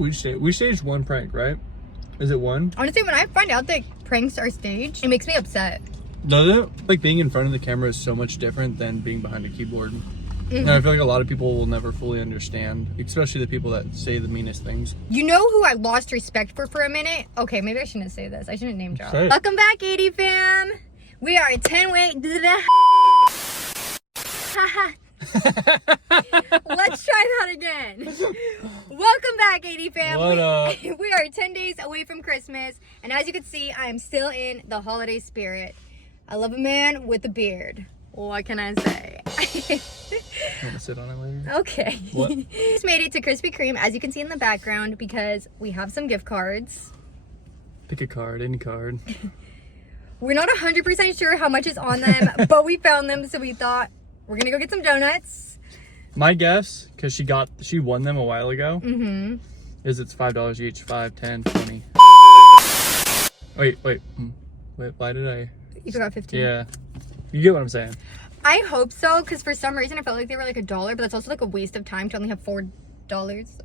We staged one prank, right? Is it one? Honestly, when I find out that pranks are staged, it makes me upset. Does it? Like, being in front of the camera is so much different than being behind a keyboard. And I feel like a lot of people will never fully understand, especially the people that say the meanest things. You know who I lost respect for a minute? Okay, maybe I shouldn't say this. I shouldn't name drop. Say it. Welcome back, 80 fam. We are 10 way. Let's try that again. Welcome back, 80 fam. What up? We are 10 days away from Christmas, and as you can see, I am still in the holiday spirit. I love a man with a beard. What can I say? Want to sit on it later? Okay. What? Just made it to Krispy Kreme, as you can see in the background, because we have some gift cards. Pick a card, any card. We're not 100% sure how much is on them, but we found them, so we thought we're gonna go get some donuts. My guess, because she won them a while ago, Mm-hmm. is it's $5 each. 5, 10, 20. Wait. Wait, why did I? You forgot 15. Yeah. You get what I'm saying. I hope so, because for some reason I felt like they were like $1, but that's also like a waste of time to only have $4.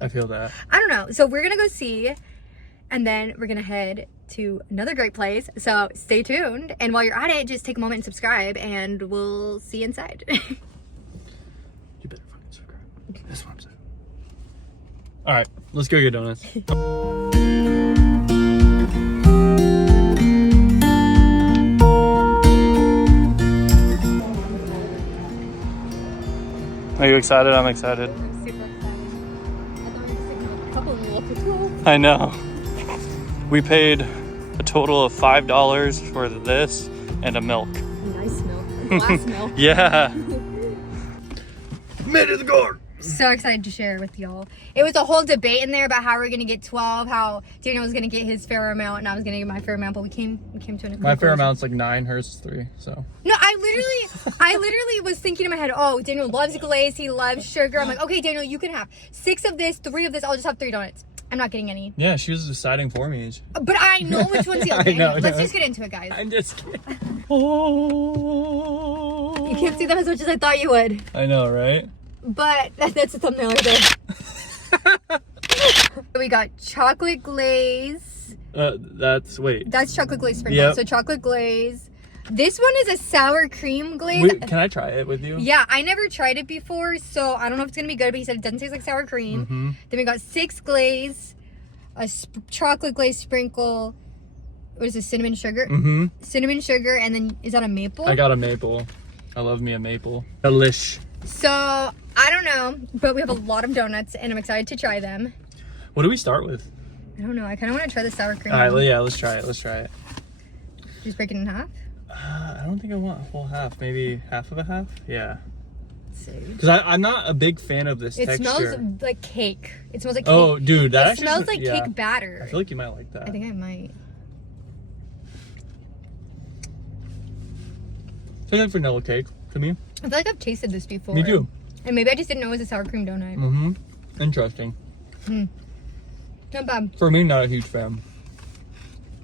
I feel that. I don't know. So we're gonna go see, and then we're gonna head to another great place. So stay tuned. And while you're at it, just take a moment and subscribe, and we'll see you inside. You better fucking subscribe. That's what I'm saying. Alright, let's go get donuts. Are you excited? I'm excited. I'm super excited. I thought we were just taking a couple of little. I know. We paid a total of $5 for this and a milk. Nice milk. Glass milk. Yeah. Made it to the car. So excited to share with y'all. It was a whole debate in there about how we're gonna get 12, how Daniel was gonna get his fair amount and I was gonna get my fair amount, but we came to an agreement. My fair amount's like 9, hers is 3, so. No, I literally was thinking in my head, oh, Daniel loves glaze, he loves sugar. I'm like, okay, Daniel, you can have 6 of this, 3 of this, I'll just have 3 donuts. I'm not getting any. Yeah, she was deciding for me. But I know which one's the I okay. know. Let's just get into it, guys. I'm just kidding. Oh. You can't see them as much as I thought you would. I know, right? But that's the thumbnail right there. We got chocolate glaze. Wait. That's chocolate glaze sprinkle. Yep. So chocolate glaze. This one is a sour cream glaze. Wait, can I try it with you? Yeah, I never tried it before, so I don't know if it's gonna be good, but he said it doesn't taste like sour cream. Mm-hmm. Then we got 6 glaze, a chocolate glaze sprinkle. What is this? Cinnamon sugar? Mm-hmm. Cinnamon sugar, and then is that a maple? I got a maple. I love me a maple. Delish. So I don't know, but we have a lot of donuts, and I'm excited to try them. What do we start with? I don't know. I kind of want to try the sour cream. All right, well, yeah, let's try it. Let's try it. Just break it in half. I don't think I want a whole half. Maybe half of a half? Yeah. Let's see. Because I'm not a big fan of this texture. It smells like cake. It smells like cake. Oh, dude, that it actually smells like yeah. cake batter. I feel like you might like that. I think I might. Tastes like vanilla cake to me. I feel like I've tasted this before. Me too. And maybe I just didn't know it was a sour cream donut. Mm-hmm. Interesting. Not bad. For me, not a huge fan.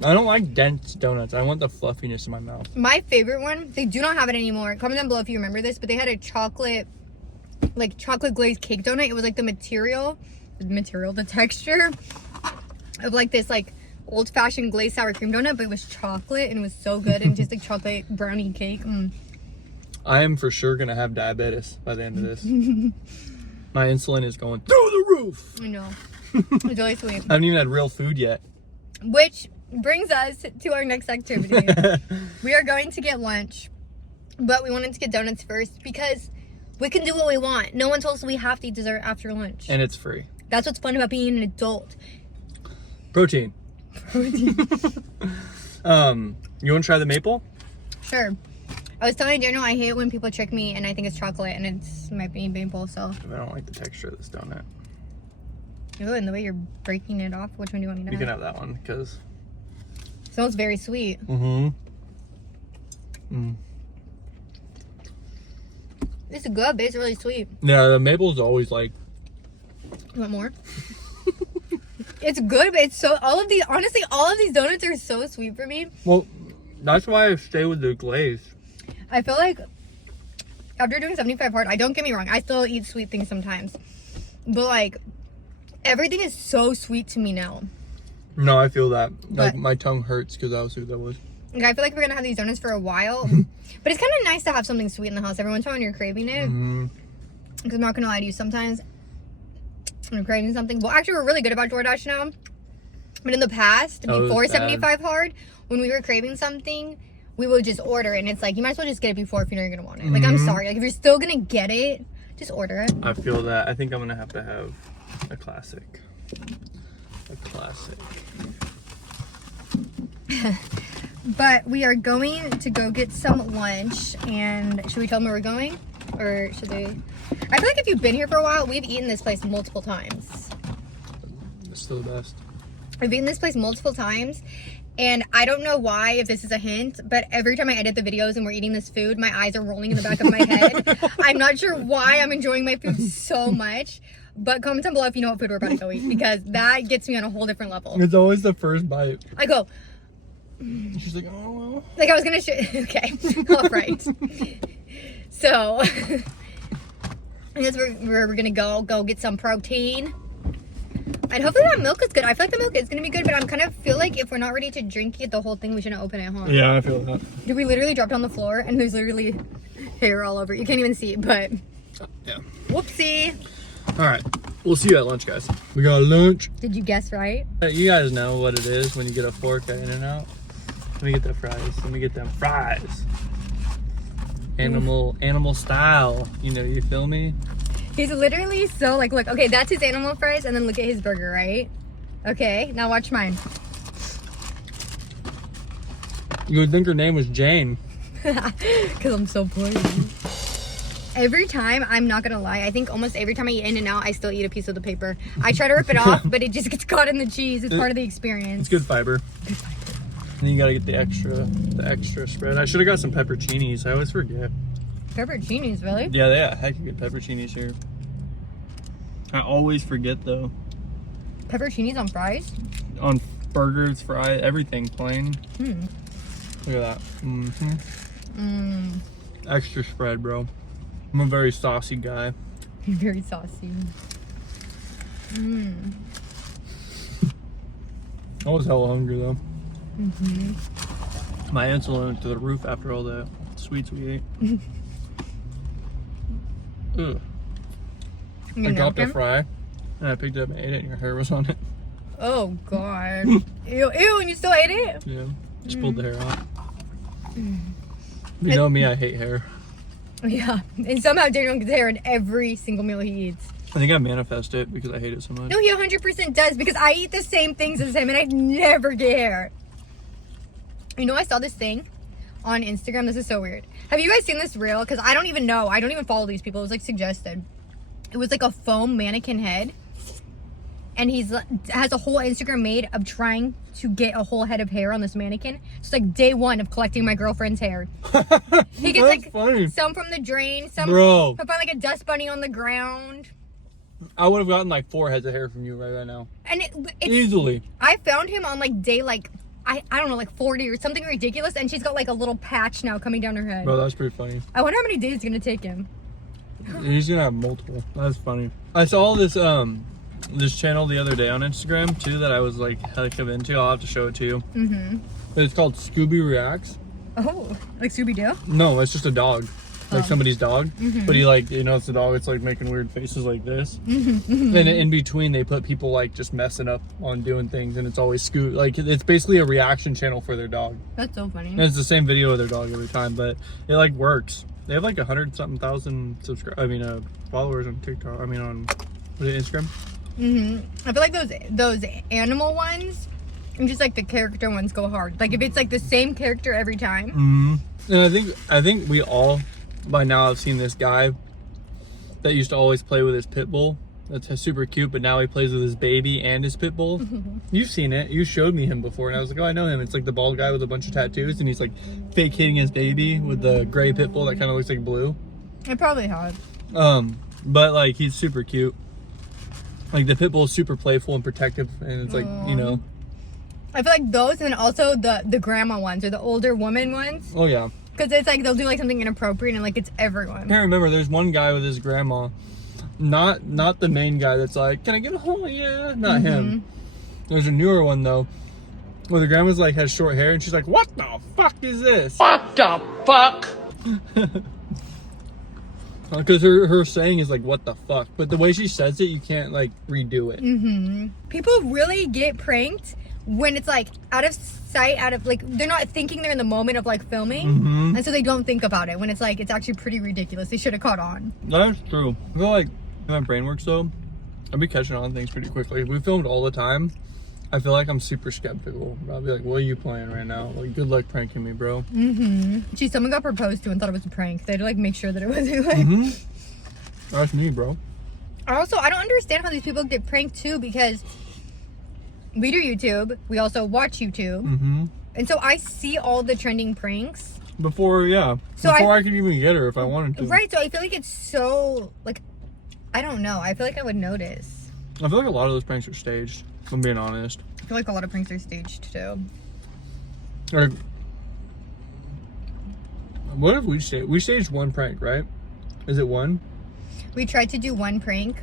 I don't like dense donuts. I want the fluffiness in my mouth. My favorite one, they do not have it anymore. Comment down below if you remember this, but they had a chocolate glazed cake donut. It was like the texture of like this like old-fashioned glazed sour cream donut, but it was chocolate and it was so good and just like chocolate brownie cake. I am for sure gonna have diabetes by the end of this. My insulin is going through the roof. I know. It's really sweet. I haven't even had real food yet. Which brings us to our next activity. We are going to get lunch, but we wanted to get donuts first because we can do what we want. No one told us we have to eat dessert after lunch. And it's free. That's what's fun about being an adult. Protein. You want to try the maple? Sure. I was telling Daniel I hate when people trick me and I think it's chocolate and it's might be maple, so. I don't like the texture of this donut. Ooh, and the way you're breaking it off, which one do you want me to You have? can have that one, because... It smells very sweet. It's good, but it's really sweet. Yeah, the maple's always like... You want more? It's good, but it's so... Honestly, all of these donuts are so sweet for me. Well, that's why I stay with the glaze. I feel like after doing 75 hard, don't get me wrong, I still eat sweet things sometimes. But like, Everything is so sweet to me now. No, I feel that. Like But- my tongue hurts because I was who that was. Like, I feel like we're gonna have these donuts for a while. But it's kind of nice to have something sweet in the house every once in a while when you're craving it. Mm-hmm. Because I'm not gonna lie to you, sometimes when I'm craving something. Well, actually, we're really good about DoorDash now. But in the past, Oh, it was before bad. 75 hard, when we were craving something, we would just order it. And it's like, you might as well just get it before if you know you're gonna want it. Like, I'm Mhm. sorry. Like, if you're still gonna get it, just order it. I feel that. I think I'm gonna have to have a classic. A classic. But we are going to go get some lunch. And should we tell them where we're going? Or should they? I feel like if you've been here for a while, we've eaten this place multiple times. It's still the best. I've eaten this place multiple times. And I don't know why, if this is a hint, but every time I edit the videos and we're eating this food, my eyes are rolling in the back of my head. I'm not sure why I'm enjoying my food so much. But comment down below if you know what food we're about to go eat. Because that gets me on a whole different level. It's always the first bite. I go, She's like, oh, well. like I was going to okay. All right. So, I guess we're going to go get some protein. And hopefully that milk is good. I feel like the milk is going to be good, but I'm kind of feel like if we're not ready to drink it, the whole thing, we shouldn't open it, huh? Yeah, I feel that. Did we literally drop it on the floor and there's literally hair all over it? You can't even see it, but Yeah. whoopsie. All right. We'll see you at lunch, guys. We got lunch. Did you guess right? You guys know what it is when you get a fork at In-N-Out. Let me get the fries. Let me get them fries. Animal style. You know, you feel me? He's literally so like, look, okay, that's his animal fries, and then look at his burger, right? Okay, now watch mine. You would think her name was Jane. Because I'm so poor. Every time, I'm not gonna lie, I think almost every time I eat In-N-Out, I still eat a piece of the paper. I try to rip it off, but it just gets caught in the cheese. It's part of the experience. It's good fiber. And you gotta get the extra spread. I should have got some pepperoncinis. I always forget. Pepperoncinis, really? Yeah, they got heck of good pepperoncinis here. I always forget though. Pepperoncinis on fries? On burgers, fries, everything plain. Hmm. Look at that. Mm-hmm. Mmm. Extra spread, bro. I'm a very saucy guy. Very saucy. Mmm. I was hella hungry though. Mm-hmm. My insulin went to the roof after all the sweets we ate. Ugh. I dropped a fry and I picked it up and ate it and your hair was on it. Oh, God. Ew, ew, and you still ate it? Yeah. Just pulled the hair out. You know me, I hate hair. Yeah. And somehow Daniel gets hair in every single meal he eats. I think I manifest it because I hate it so much. No, he 100% does because I eat the same things as him and I never get hair. You know, I saw this thing on Instagram. This is so weird. Have you guys seen this reel? Because I don't even know. I don't even follow these people. It was like suggested. It was like a foam mannequin head. And has a whole Instagram made of trying to get a whole head of hair on this mannequin. It's like day one of collecting my girlfriend's hair. He gets That's like funny. some from the drain, some Bro. he'll find like a dust bunny on the ground. I would have gotten like 4 heads of hair from you right now. And it's Easily. I found him on like day I don't know, like 40 or something ridiculous, and she's got like a little patch now coming down her head. Bro, that's pretty funny. I wonder how many days it's gonna take him. He's gonna have multiple. That's funny. I saw this this channel the other day on Instagram too that I was like heck of into. I'll have to show it to you. Mm-hmm. It's called Scooby Reacts. Oh, like Scooby-Doo? No, it's just a dog. Like Oh. somebody's dog. Mhm. But he like, you know, it's a dog. It's like making weird faces like this. Mm-hmm. Then in between they put people like just messing up on doing things, and it's always Scooby. Like it's basically a reaction channel for their dog. That's so funny. And it's the same video of their dog every time, but it like works. They have like 100-something thousand followers on TikTok. I mean on Instagram. Mm-hmm. I feel like those animal ones and just like the character ones go hard. Like if it's like the same character every time. Mm-hmm. And I think we all by now have seen this guy that used to always play with his pit bull. That's super cute, but now he plays with his baby and his pit bull. You've seen it. You showed me him before, and I was like, oh, I know him. It's like the bald guy with a bunch of tattoos, and he's like fake hitting his baby with the gray pit bull that kind of looks like blue. It probably has. But like he's super cute. Like the pit bull is super playful and protective, and it's like, you know. I feel like those, and also the grandma ones or the older woman ones, Oh yeah. because it's like they'll do like something inappropriate and like it's everyone. I can't remember. There's one guy with his grandma Not the main guy that's like, can I get a home? Yeah, not him. There's a newer one though, where the grandma's like has short hair and she's like, what the fuck is this? What the fuck? Because her saying is like, what the fuck? But the way she says it, you can't like redo it. People really get pranked when it's like out of sight, out of like, they're not thinking they're in the moment of like filming. And so they don't think about it when it's like, it's actually pretty ridiculous. They should have caught on. That's true. I feel like my brain works though. I'll be catching on things pretty quickly. If we filmed all the time, I feel like I'm super skeptical. I'll be like, what are you playing right now? Like, good luck pranking me, bro. Gee, someone got proposed to and thought it was a prank. They had to like make sure that it wasn't like... That's me, bro. Also, I don't understand how these people get pranked too, because we do YouTube. We also watch YouTube. And so I see all the trending pranks. Before I could even get her if I wanted to. Right, so I feel like it's so, like, I don't know. I feel like I would notice. I feel like a lot of those pranks are staged, if I'm being honest. I feel like a lot of pranks are staged too. Like, what if we staged one prank, right? Is it one? We tried to do one prank,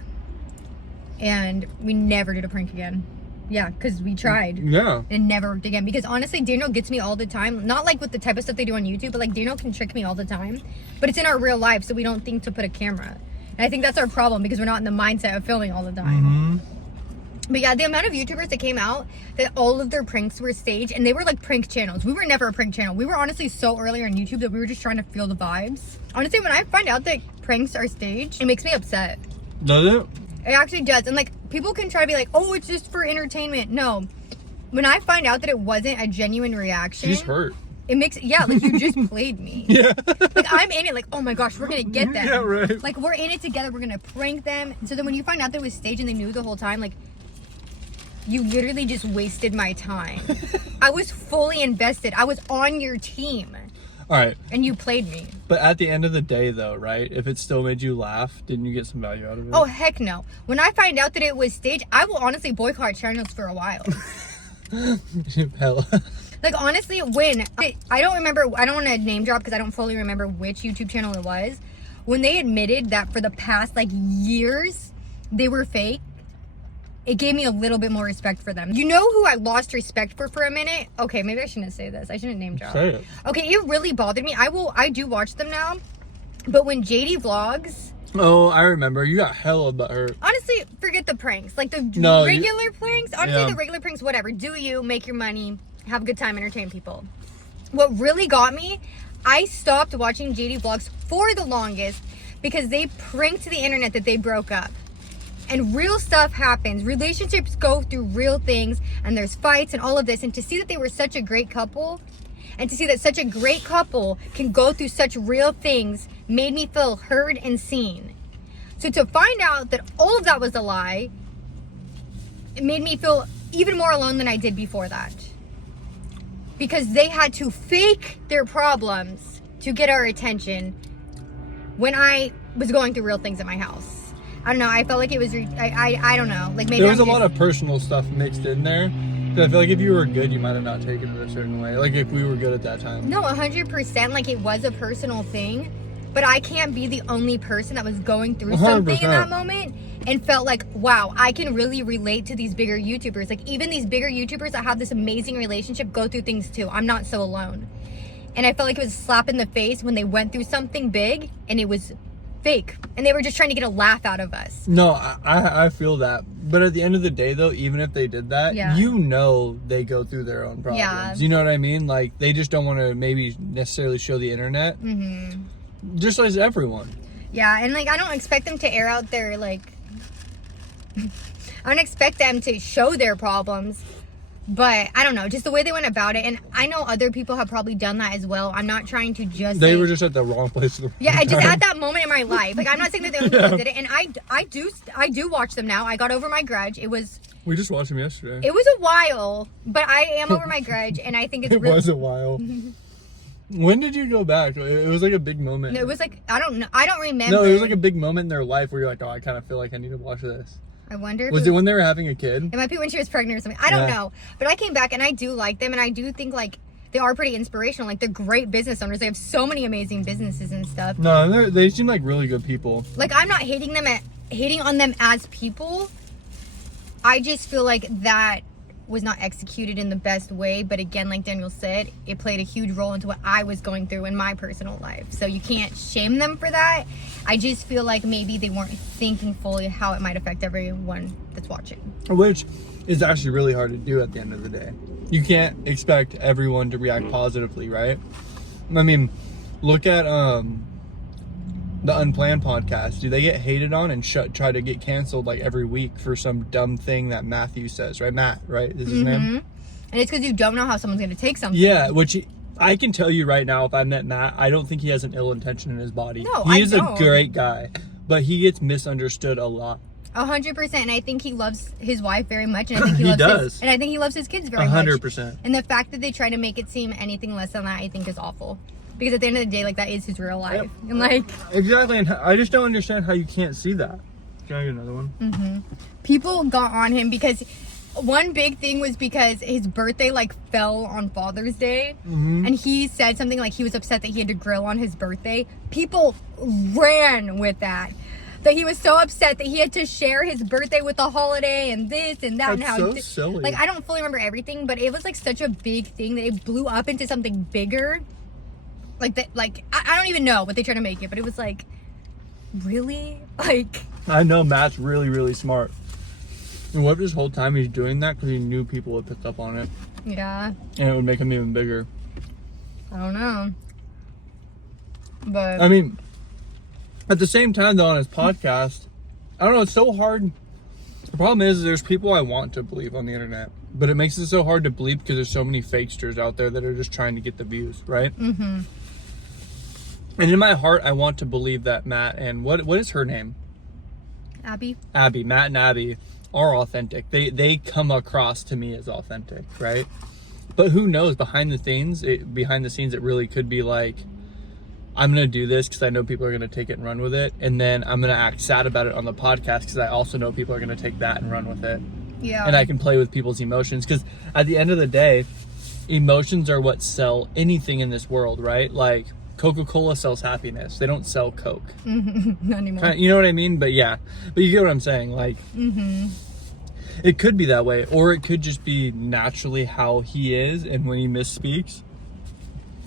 and we never did a prank again. Yeah, because we tried. Yeah. And never worked again. Because honestly, Daniel gets me all the time. Not like with the type of stuff they do on YouTube, but like Daniel can trick me all the time. But it's in our real life, so we don't think to put a camera. And I think that's our problem, because we're not in the mindset of filming all the time. But yeah, the amount of YouTubers that came out that all of their pranks were staged, and they were like prank channels. We were never a prank channel. We were honestly so early on YouTube that we were just trying to feel the vibes. Honestly, when I find out that pranks are staged, it makes me upset. Does it? It actually does. And like, people can try to be like, oh, it's just for entertainment. No. When I find out that it wasn't a genuine reaction. She's hurt. It makes, yeah, like you just played me. Yeah. Like I'm in it, like, oh my gosh, we're gonna get them. Yeah, right. Like we're in it together, we're gonna prank them. So then when you find out that it was staged and they knew the whole time, like, you literally just wasted my time. I was fully invested. I was on your team. All right. And you played me. But at the end of the day, though, right? If it still made you laugh, didn't you get some value out of it? Oh, heck no. When I find out that it was staged, I will honestly boycott channels for a while. Hell. Like, honestly, when... I don't remember... I don't want to name drop because I don't fully remember which YouTube channel it was. When they admitted that for the past, like, years, they were fake, it gave me a little bit more respect for them. You know who I lost respect for a minute? Okay, maybe I shouldn't say this. I shouldn't name drop. Say it. Okay, it really bothered me. I do watch them now. But when JD vlogs... Oh, I remember. You got hella butthurt. Honestly, forget the pranks. Like, the regular pranks. Honestly, the regular pranks, whatever. Do you, make your money, have a good time, entertain people. What really got me, I stopped watching JD vlogs for the longest because they pranked the internet that they broke up. And real stuff happens. Relationships go through real things, and there's fights and all of this. And to see that they were such a great couple, and to see that such a great couple can go through such real things, made me feel heard and seen. So to find out that all of that was a lie, it made me feel even more alone than I did before that. Because they had to fake their problems to get our attention when I was going through real things at my house. I don't know. I felt like it was, I don't know. Like maybe there was a lot of personal stuff mixed in there. That I feel like if you were good, you might have not taken it a certain way. Like if we were good at that time. No, 100%. Like it was a personal thing. But I can't be the only person that was going through 100%. something in that moment and felt like, wow, I can really relate to these bigger YouTubers. Like even these bigger YouTubers that have this amazing relationship go through things too. I'm not so alone. And I felt like it was a slap in the face when they went through something big and it was fake. And they were just trying to get a laugh out of us. No, I feel that. But at the end of the day, though, even if they did that, you know they go through their own problems. Yeah. You know what I mean? Like, they just don't want to maybe necessarily show the internet. Just as everyone. Yeah, and, like, I don't expect them to air out their, like... I don't expect them to show their problems. But, I don't know, just the way they went about it. And I know other people have probably done that as well. I'm not trying to just They were just at the wrong place at the wrong Yeah, time. just at that moment in my life. Like, I'm not saying that the only people did it. And I do watch them now. I got over my grudge. We just watched them yesterday. It was a while, but I am over my grudge. And I think it's It really... was a while. When did you go back? It was like a big moment. No, it was like, I don't know. I don't remember. No, it was like a big moment in their life where you're like, oh, I kind of feel like I need to watch this. I wonder if Was it when they were having a kid? It might be when she was pregnant or something. I don't know. But I came back and I do like them. And I do think like they are pretty inspirational. Like they're great business owners. They have so many amazing businesses and stuff. No, they seem like really good people. Like I'm not hating them hating on them as people, I just feel like that was not executed in the best way. But again, like Daniel said, it played a huge role into what I was going through in my personal life. So you can't shame them for that. I just feel like maybe they weren't thinking fully how it might affect everyone that's watching. Which is actually really hard to do at the end of the day. You can't expect everyone to react positively, right? I mean, look at the Unplanned podcast. Do they get hated on and try to get canceled like every week for some dumb thing that Matthew says, right? Matt, right? Is his name? And it's because you don't know how someone's going to take something. Yeah, which I can tell you right now, if I met Matt, I don't think he has an ill intention in his body. No, he is don't. a great guy, but he gets misunderstood a lot. 100%, and I think he loves his wife very much, and I think he, He loves does. his, and I think he loves his kids very much. 100%. And the fact that they try to make it seem anything less than that, I think is awful. Because at the end of the day, like, that is his real life. Yep. And like, Exactly, and I just don't understand how you can't see that. Can I get another one? people got on him because one big thing was because his birthday like fell on Father's Day, and he said something like he was upset that he had to grill on his birthday. People ran with that. That he was so upset that he had to share his birthday with the holiday and this and that. That's and how so silly. Like, I don't fully remember everything, but it was like such a big thing that it blew up into something bigger. Like that, like I don't even know what they tried to make it, but it was like, really? Like, I know Matt's really, really smart. And what if this whole time he's doing that because he knew people would pick up on it? yeah, And it would make him even bigger. I don't know. But I mean, at the same time, though, on his podcast, I don't know, it's so hard. The problem is there's people I want to believe on the internet, but it makes it so hard to believe because there's so many fakesters out there that are just trying to get the views, right? And in my heart, I want to believe that Matt and what is her name? Abby. Matt and Abby are authentic. They come across to me as authentic, right? But who knows, behind the scenes, it really could be like, I'm going to do this because I know people are going to take it and run with it. And then I'm going to act sad about it on the podcast because I also know people are going to take that and run with it. Yeah. And I can play with people's emotions because at the end of the day, emotions are what sell anything in this world, right? Like Coca-Cola sells happiness. They don't sell Coke. Not anymore. You know what I mean? But yeah, but you get what I'm saying. Like, it could be that way, or it could just be naturally how he is. And when he misspeaks,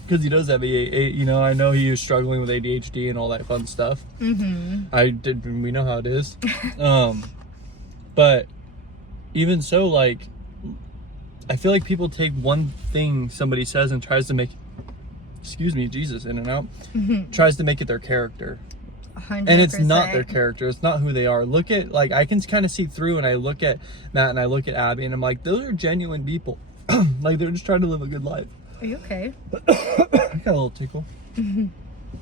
because he does have I know he was struggling with ADHD and all that fun stuff. We know how it is. But even so, like, I feel like people take one thing somebody says and tries to make, excuse me, Jesus, in and out, tries to make it their character. 100%. And it's not their character. It's not who they are. Look at, like, I can kind of see through, and I look at Matt and I look at Abby, and I'm like, those are genuine people. Like, they're just trying to live a good life. Are you okay? I got a little tickle.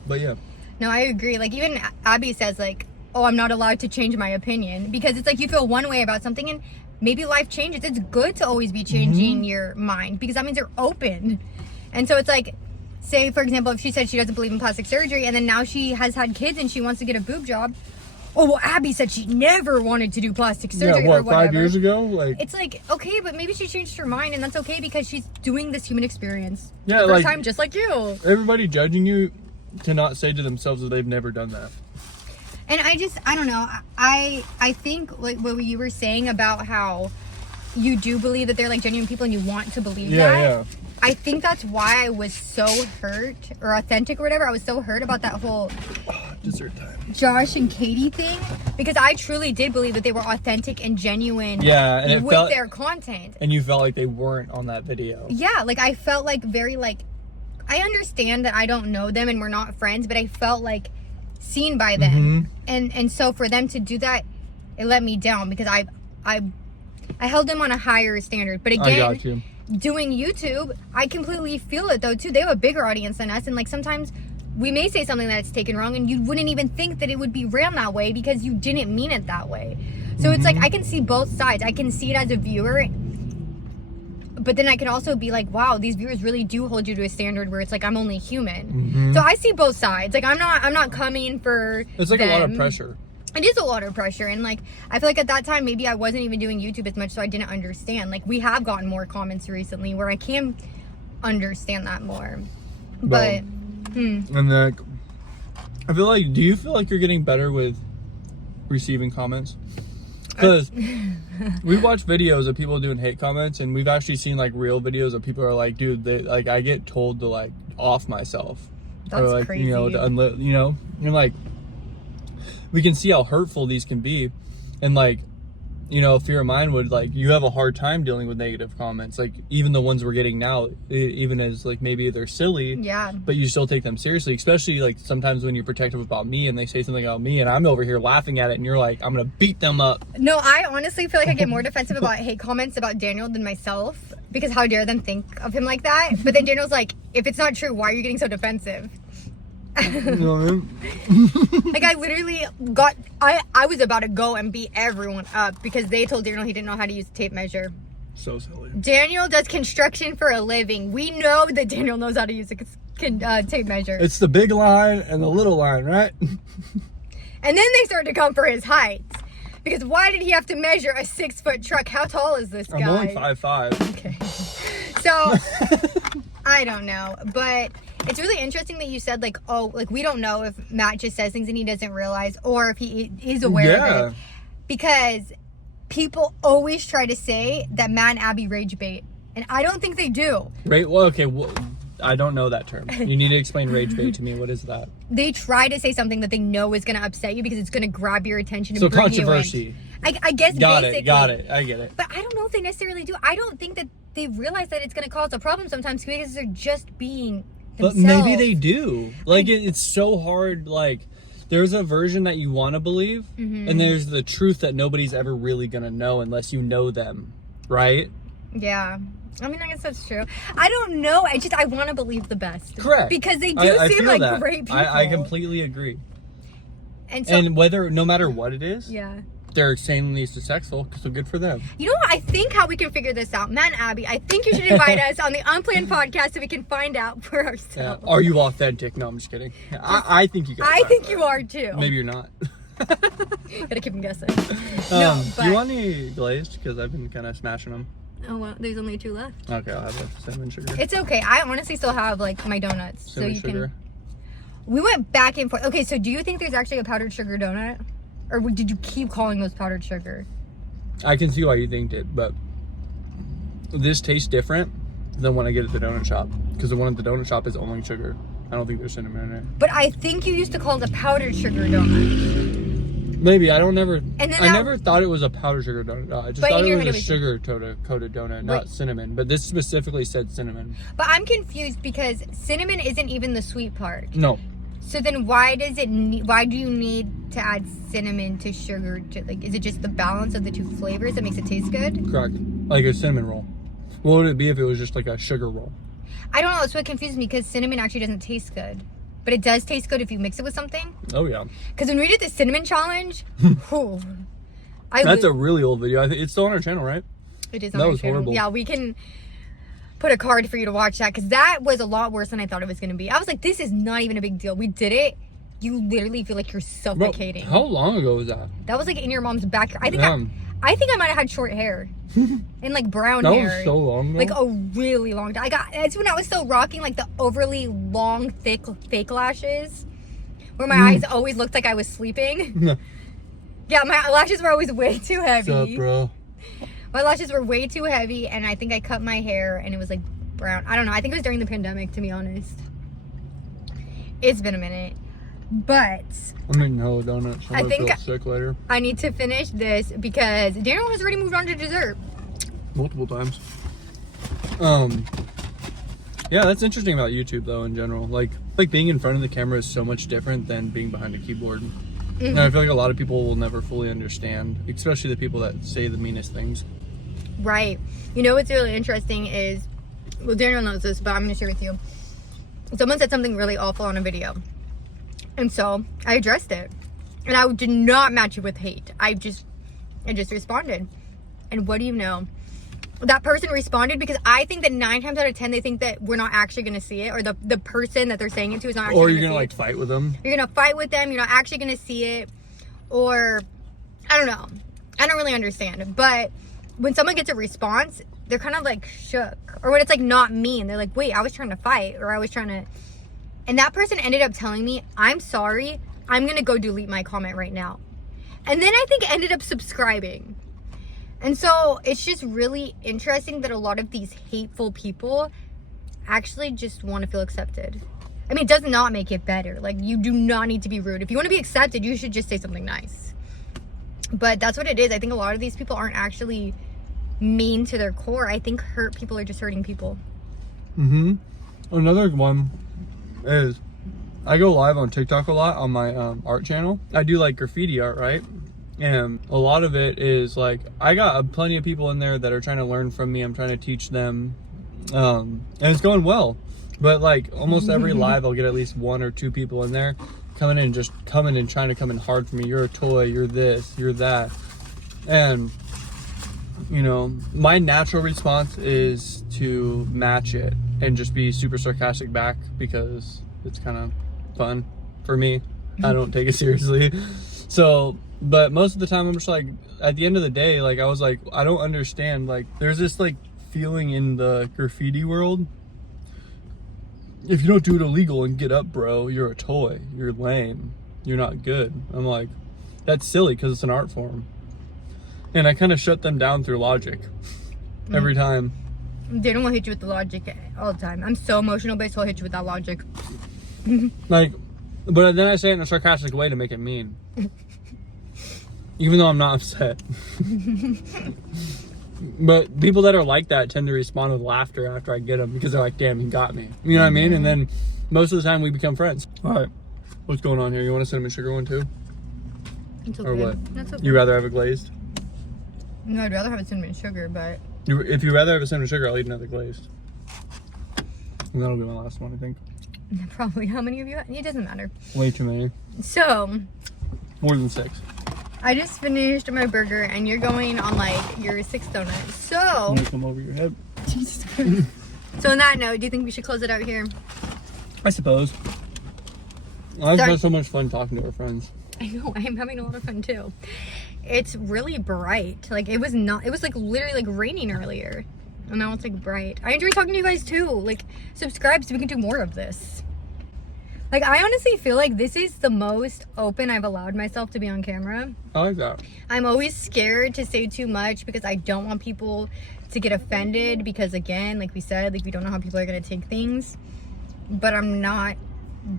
But yeah. No, I agree. Like, even Abby says, like, oh, I'm not allowed to change my opinion. Because it's like you feel one way about something and maybe life changes. It's good to always be changing your mind because that means you're open. And so it's like, say, for example, if she said she doesn't believe in plastic surgery and then now she has had kids and she wants to get a boob job. Oh, well, Abby said she never wanted to do plastic surgery or whatever. 5 years ago? Like, it's like, okay, but maybe she changed her mind and that's okay because she's doing this human experience. Yeah, the first like, time, just like you. everybody judging you cannot say to themselves that they've never done that. And I don't know. I think like what you were saying about how you do believe that they're like genuine people and you want to believe that. Yeah. I think that's why I was so hurt or authentic or whatever. I was so hurt about that whole Dessert time. Josh and Katie thing because I truly did believe that they were authentic and genuine And it with their content. And you felt like they weren't on that video. Yeah, like I felt like very like, I understand that I don't know them and we're not friends, but I felt like seen by them. And so for them to do that, it let me down because I held them on a higher standard. But I again, got you. Doing YouTube, I completely feel it though too. They have a bigger audience than us, and like sometimes we may say something that's taken wrong and you wouldn't even think that it would be ran that way because you didn't mean it that way. So it's like I can see both sides. I can see it as a viewer, but then I can also be like, wow, these viewers really do hold you to a standard where it's like I'm only human. So I see both sides. Like I'm not coming for It's like them. a lot of pressure. It is a lot of pressure, and like I feel like at that time maybe I wasn't even doing YouTube as much, so I didn't understand. Like we have gotten more comments recently where I can understand that more. But And then I feel like, do you feel like you're getting better with receiving comments. Because we watch videos of people doing hate comments, and we've actually seen like real videos of people are like, dude, like I get told to like off myself. That's or like, crazy. You know, to you know, and like we can see how hurtful these can be, and like, you know, Fear of Mine would like, you have a hard time dealing with negative comments, like even the ones we're getting now, even as like maybe they're silly, yeah, but you still take them seriously, especially like sometimes when you're protective about me and they say something about me and I'm over here laughing at it and you're like, I'm gonna beat them up. No, I honestly feel like I get more defensive about hate comments about Daniel than myself, because how dare them think of him like that. But then Daniel's like, if it's not true, why are you getting so defensive? You know what I mean? Like I literally got, I was about to go and beat everyone up because they told Daniel he didn't know how to use a tape measure. So silly. Daniel does construction for a living. We know that Daniel knows how to use a tape measure. It's the big line and the little line, right? And then they started to come for his height. Because why did he have to measure a 6-foot truck? How tall is this guy? I'm only 5'5". Okay. So, I don't know. But it's really interesting that you said, like, oh, like, we don't know if Matt just says things and he doesn't realize, or if he is aware of it. Because people always try to say that Matt and Abby rage bait. And I don't think they do. Right? Well, okay. Well, I don't know that term. You need to explain rage bait to me. What is that? They try to say something that they know is going to upset you because it's going to grab your attention and So bring controversy. you in. I guess basically. Got it. I get it. But I don't know if they necessarily do. I don't think that they realize that it's going to cause a problem sometimes because they're just being themselves. But maybe they do. Like, it's so hard. Like, there's a version that you want to believe, and there's the truth that nobody's ever really going to know unless you know them, right? Yeah. I mean, I guess that's true. I don't know. I want to believe the best. Correct. Because they do seem like that. great people. I completely agree. And so, no matter what it is, yeah, they're insanely successful, so good for them. You know what? I think how we can figure this out, Matt and Abby, I think you should invite us on the Unplanned podcast so we can find out for ourselves. Yeah. Are you authentic? No, I'm just kidding. I think you guys I think you are too. Maybe you're not. Gotta keep them guessing. No, but... Do you want any glazed? Because I've been kind of smashing them. Oh, well, there's only 2 left. Okay, I'll have a cinnamon sugar. It's okay. I honestly still have, like, my donuts. Cinnamon so you sugar. can... We went back and forth. Okay, so do you think there's actually a powdered sugar donut? Or did you keep calling those powdered sugar? I can see why you think it, but this tastes different than when I get at the donut shop. Because the one at the donut shop is only sugar. I don't think there's cinnamon in it. But I think you used to call it a powdered sugar donut. Maybe. I never thought it was a powdered sugar donut. I just thought it was a sugar-coated donut, not cinnamon. But this specifically said cinnamon. But I'm confused because cinnamon isn't even the sweet part. No. So then why do you need to add cinnamon to sugar? Like, is it just the balance of the 2 flavors that makes it taste good? Correct. Like a cinnamon roll. What would it be if it was just like a sugar roll? I don't know. That's what confused me because cinnamon actually doesn't taste good. But it does taste good if you mix it with something. Oh, yeah. Because when we did the cinnamon challenge, that's a really old video. I think it's still on our channel, right? It is on our channel. That was horrible. Yeah, we can put a card for you to watch that because that was a lot worse than I thought it was going to be. I was like, this is not even a big deal. We did it. You literally feel like you're suffocating. Bro, how long ago was that? That was like in your mom's backyard. I think I might have had short hair and like brown hair. That was so long ago. Like a really long time. It's when I was still rocking like the overly long, thick fake lashes where my eyes always looked like I was sleeping. Yeah, my lashes were always way too heavy. What's up, bro? My lashes were way too heavy and I think I cut my hair and it was like brown. I don't know. I think it was during the pandemic, to be honest. It's been a minute. But I'm eating hella donuts. I'm gonna feel sick later. I need to finish this because Daniel has already moved on to dessert. Multiple times. Yeah, that's interesting about YouTube though in general. Like being in front of the camera is so much different than being behind a keyboard. And I feel like a lot of people will never fully understand, especially the people that say the meanest things. Right. You know what's really interesting is, well, Daniel knows this, but I'm going to share with you. Someone said something really awful on a video. And so I addressed it. And I did not match it with hate. I just responded. And what do you know? That person responded because I think that 9 times out of 10 they think that we're not actually going to see it, or the person that they're saying it to is not actually or going you're to gonna like fight with them. You're gonna fight with them. You're not actually gonna see it, or I don't know. I don't really understand. But when someone gets a response, they're kind of like shook, or when it's like not mean, they're like, wait, I was trying to fight, or I was trying to. And that person ended up telling me, I'm sorry, I'm gonna go delete my comment right now. And then I think ended up subscribing. And so it's just really interesting that a lot of these hateful people actually just want to feel accepted. I mean, it does not make it better. Like, you do not need to be rude. If you want to be accepted, you should just say something nice. But that's what it is. I think a lot of these people aren't actually mean to their core. I think hurt people are just hurting people. Mm-hmm. Another one is I go live on TikTok a lot on my art channel. I do like graffiti art, right? And a lot of it is like, I got plenty of people in there that are trying to learn from me. I'm trying to teach them. And it's going well. But like almost every live, I'll get at least 1 or 2 people in there coming in and trying to come in hard for me. You're a toy, you're this, you're that. And, you know, my natural response is to match it and just be super sarcastic back because it's kind of fun for me. I don't take it seriously. So, but most of the time I'm just like, at the end of the day, like I was like, I don't understand. Like there's this like feeling in the graffiti world. If you don't do it illegal and get up, bro, you're a toy. You're lame. You're not good. I'm like, that's silly because it's an art form. And I kind of shut them down through logic every time. They don't want to hit you with the logic all the time. I'm so emotional based, so I'll hit you with that logic. Like, but then I say it in a sarcastic way to make it mean. Even though I'm not upset. But people that are like that tend to respond with laughter after I get them because they're like, damn, you got me. You know what I mean? And then most of the time we become friends. All right. What's going on here? You want a cinnamon sugar one too? It's okay. Or what? That's okay. You rather have it glazed? No, I'd rather have a cinnamon sugar, but... If you rather have a cinnamon sugar, I'll eat another glazed. And that'll be my last one, I think. Probably. How many of you? It doesn't matter. Way too many. So... More than 6. I just finished my burger and you're going on like your 6th donut. So... I'm gonna come over your head. Jesus Christ. So on that note, do you think we should close it out here? I suppose. I've had so much fun talking to our friends. I know, I'm having a lot of fun too. It's really bright. Like it was like literally like raining earlier. And now it's like bright. I enjoy talking to you guys too. Like subscribe so we can do more of this. Like I honestly feel like this is the most open I've allowed myself to be on camera. I like that. I'm always scared to say too much because I don't want people to get offended because again, like we said, like we don't know how people are gonna take things. But I'm not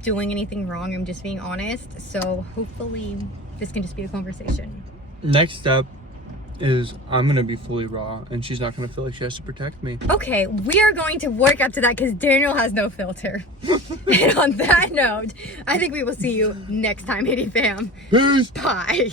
doing anything wrong. I'm just being honest. So hopefully this can just be a conversation. Next step is I'm gonna be fully raw and she's not gonna feel like she has to protect me. Okay, we are going to work up to that because Daniel has no filter. And on that note, I think we will see you next time, Hitty Fam. Peace. Bye.